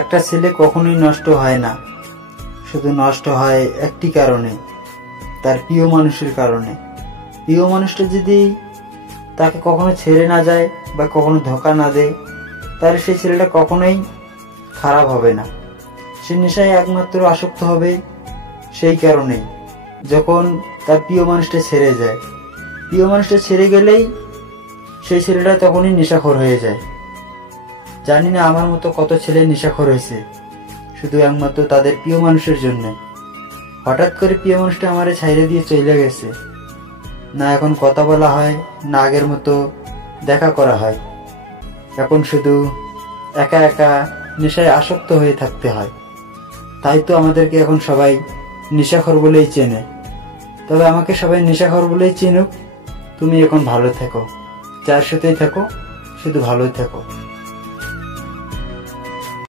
একটা ছেলে কখনোই নষ্ট হয় না, শুধু নষ্ট হয় একটি কারণে, তার প্রিয় মানুষের কারণে। প্রিয় মানুষটা যদি তাকে কখনো ছেড়ে না যায় বা কখনো ধোঁকা না দেয়, তাহলে সেই ছেলেটা কখনোই খারাপ হবে না। সে নেশায় একমাত্র আসক্ত হবে সেই কারণেই, যখন তার প্রিয় মানুষটা ছেড়ে যায়। প্রিয় মানুষটা ছেড়ে গেলেই সেই ছেলেটা তখনই নেশাখোর হয়ে যায়। জানি না আমার মতো কত ছেলে নেশাখোর হয়েছে শুধু একমাত্র তাদের প্রিয় মানুষের জন্য। হঠাৎ করে প্রিয় মানুষটা আমারে ছাইড়ে দিয়ে চলে গেছে, না এখন কথা বলা হয়, না আগের মতো দেখা করা হয়। এখন শুধু একা একা নেশায় আসক্ত হয়ে থাকতে হয়। তাই তো আমাদেরকে এখন সবাই নেশাখোর বলেই চেনে। তবে আমাকে সবাই নেশাখোর বলেই চিনুক। তুমি এখন ভালো থেকো, যার সাথেই থাকো শুধু ভালোই থেকো।